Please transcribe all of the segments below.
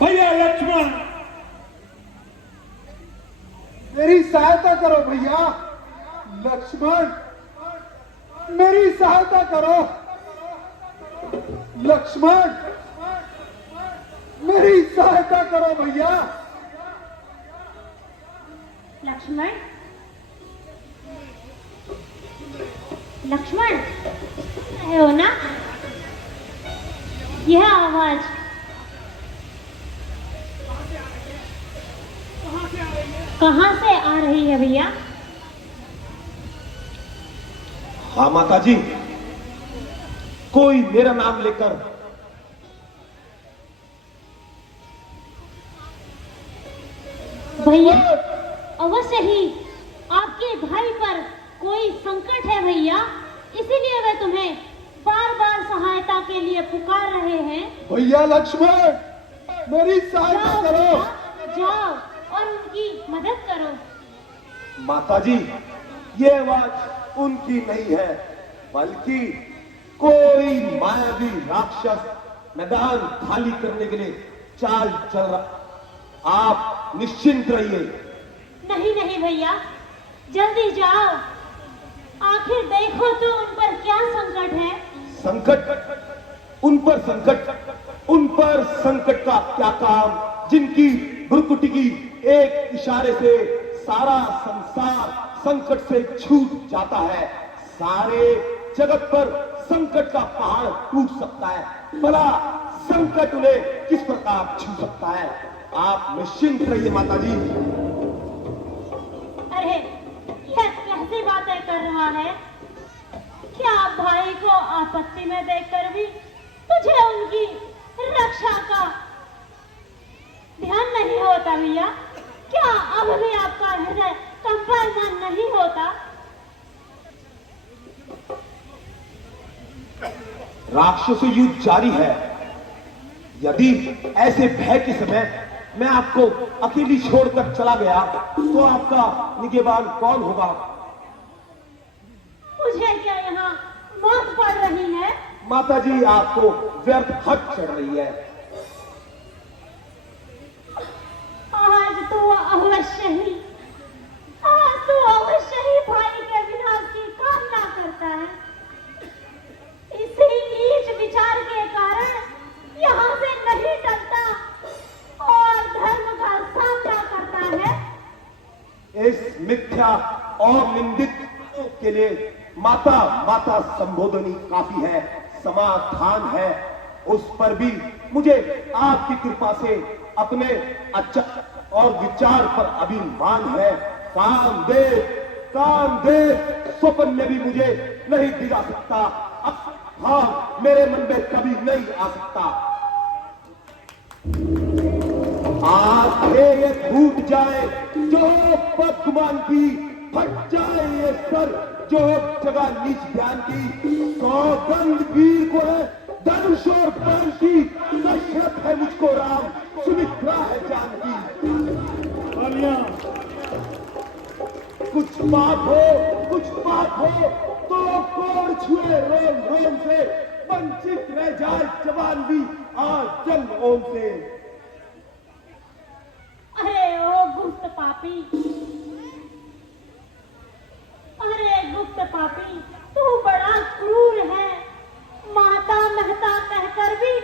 भैया लक्ष्मण, मेरी सहायता करो भैया। लक्ष्मण, मेरी सहायता करो। लक्ष्मण, मेरी सहायता करो भैया। लक्ष्मण, लक्ष्मण है हो ना? यह आवाज कहां से आ रही है भैया? हाँ माता जी, कोई मेरा नाम लेकर भैया अवश्य ही आपके भाई पर कोई संकट है भैया, इसीलिए वे तुम्हें बार बार सहायता के लिए पुकार रहे हैं। भैया लक्ष्मण, मेरी सहायता जाओ करो। भैया, जाओ और उनकी मदद करो। माता जी, ये आवाज उनकी नहीं है, बल्कि कोई मायावी राक्षस मैदान खाली करने के लिए चाल चल रहा। आप निश्चिंत रहिए। नहीं नहीं भैया, जल्दी जाओ, आखिर देखो तो उन पर क्या संकट है। संकट? उन पर संकट? उन पर संकट का क्या काम, जिनकी भ्रुकुटी की एक इशारे से सारा संसार संकट से छूट जाता है। सारे जगत पर संकट का पहाड़ टूट सकता है, भला संकट उन्हें किस प्रकार छू सकता है? आप निश्चिंत रहिए माता जी। अरे यह कैसी बातें कर रहा है? क्या भाई को आपत्ति में देखकर भी तुझे उनकी रक्षा का ध्यान नहीं होता भैया? क्या अब भी आपका हृदय कंपन नहीं होता? राक्षसों युद्ध जारी है। यदि ऐसे भय के समय मैं आपको अकेली छोड़कर चला गया तो आपका निगहबान कौन होगा? मुझे क्या यहाँ मौत पड़ रही है? माता जी, आपको व्यर्थ हट चढ़ रही है। आज तो अवश्य ही भाई के विनाश की कामना करता है। इसी नीच विचार के कारण यहाँ से नहीं टलता और धर्म का सामना करता है। इस मिथ्या और निंदित के लिए माता माता संबोधनी काफी है, समाधान है। उस पर भी मुझे आपकी कृपा से अपने अच्छा और विचार पर अभिमान है। कामदेव स्वप्न में भी मुझे नहीं दिला सकता। हाँ, मेरे मन में कभी नहीं आ सकता। आंखें ये फूट जाए जो पद्मान की, फट जाए ये सर जो जगह नीच ध्यान की। सौगंध वीर को है धनुष और प्राण की, दशरथ है मुझको राम, सुमित्रा है जानकी। कुछ बात हो तो कोण छुए रोम रोम से, वंचित रह जाए जवान भी आज जन्म ओम से। अरे ओ गुप्त पापी, अरे गुप्त पापी, तू बड़ा क्रूर है। माता महता कहकर भी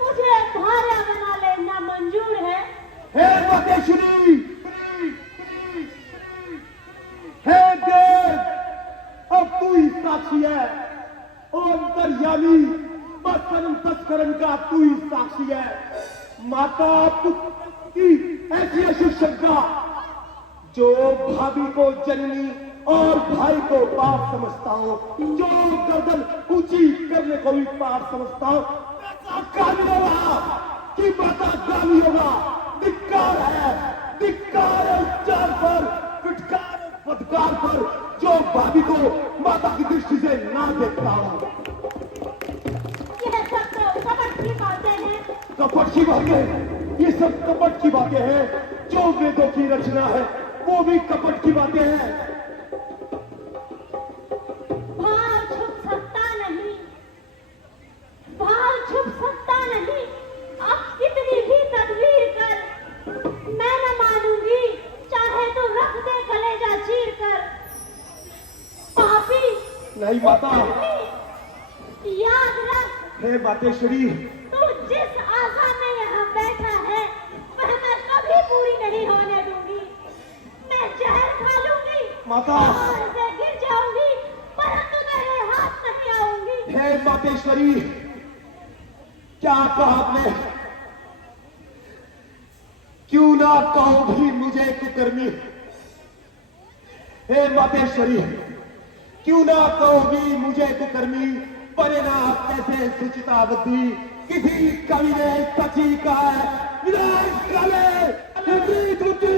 मुझे भार्या बना लेना मंजूर है। हे मतेश्वरी, हे देव, अब तू ही साक्षी है। ओ अंतर्यामी, बस तस्करण का तू ही साक्षी है। माता पुत्र की ऐसी अशुभ शंका जो भाभी को जननी और भाई को बाप समझता हो, जो गर्दन ऊंची करने को भी पाप समझता हो, गाली होगा कि माता गाली होगा। धिक्कार है उच्चार पर, फिटकार फटकार पर, जो भाभी को माता की दृष्टि से ना देखता हो। यह सब तो कपट की बातें हैं। कपट की बातें? ये सब कपट की बातें हैं। जो वेदों की रचना है वो भी कपट की बातें हैं। भाव छुप सकता नहीं। अब कितनी भी तदबीर माता। याद रख, हे मातेश्वरी, तू जिस आशा में यहाँ बैठा है वह मैं कभी पूरी नहीं होने दूंगी। मैं जहर खा लूंगी, माता। पहाड़ से गिर जाऊंगी, परंतु तेरे हाथ नहीं आऊंगी। हे मातेश्वरी, क्या कहा आपने? क्यों ना कहो भी मुझे कुकर्मी। हे मातेश्वरी, क्यों ना कहो भी मुझे कुकर्मी, बने ना कैसे सुचिता बुद्धि। किसी कवि ने सची कहा है, विनाश काले विपरीत बुद्धि।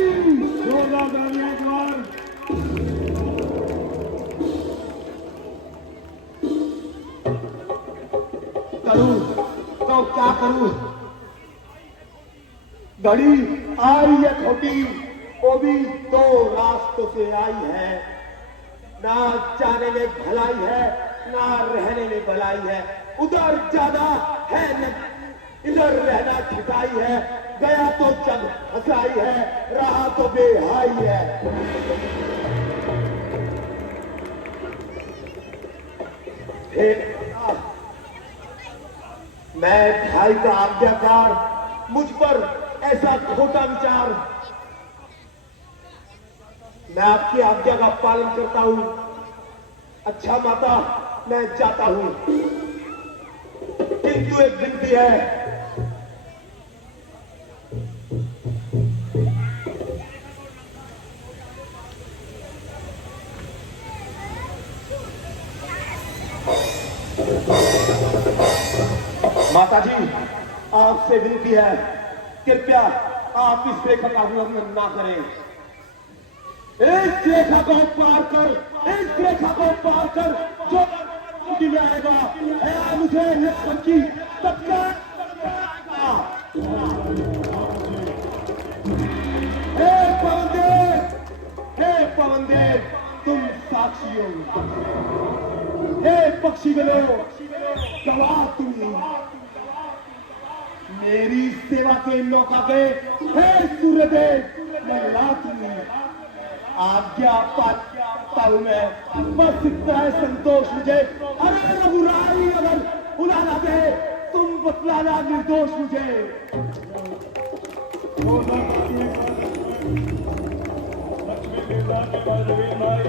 करूं तो क्या करूं? घड़ी आई है खोटी, वो भी दो रास्तों से आई है। ना जाने में भलाई है, ना रहने में भलाई है। उधर ज्यादा है न इधर रहना छिटाई है। गया तो जग हंसाई है, रहा तो बेहाई है। हे मैं भाई का आज्ञाकार, मुझ पर ऐसा खोटा विचार। मैं आपकी आज्ञा का पालन करता हूं। अच्छा माता, मैं जाता हूं, किंतु एक विनती है। माता जी, आपसे विनती है, कृपया आप इस रेखा का उल्लंघन ना करें। इस रेखा को पार कर, इस रेखा को पार कर जो छुट्टी में आएगा है मुझे लक्ष्मण की तत्काल। हे पवनदेव, हे पवनदेव, तुम साक्षी हो। हे पक्षी गलो, गवाह तुम। मेरी सेवा के नौका पे हे सूर्यदेव, मैं रात में आज्ञा पाता हूं। मैं बस इतना है संतोष मुझे। अरे रघुराई अगर बुलाना दे, तुम बतलाना निर्दोष मुझे। लक्ष्मी देवता के बाद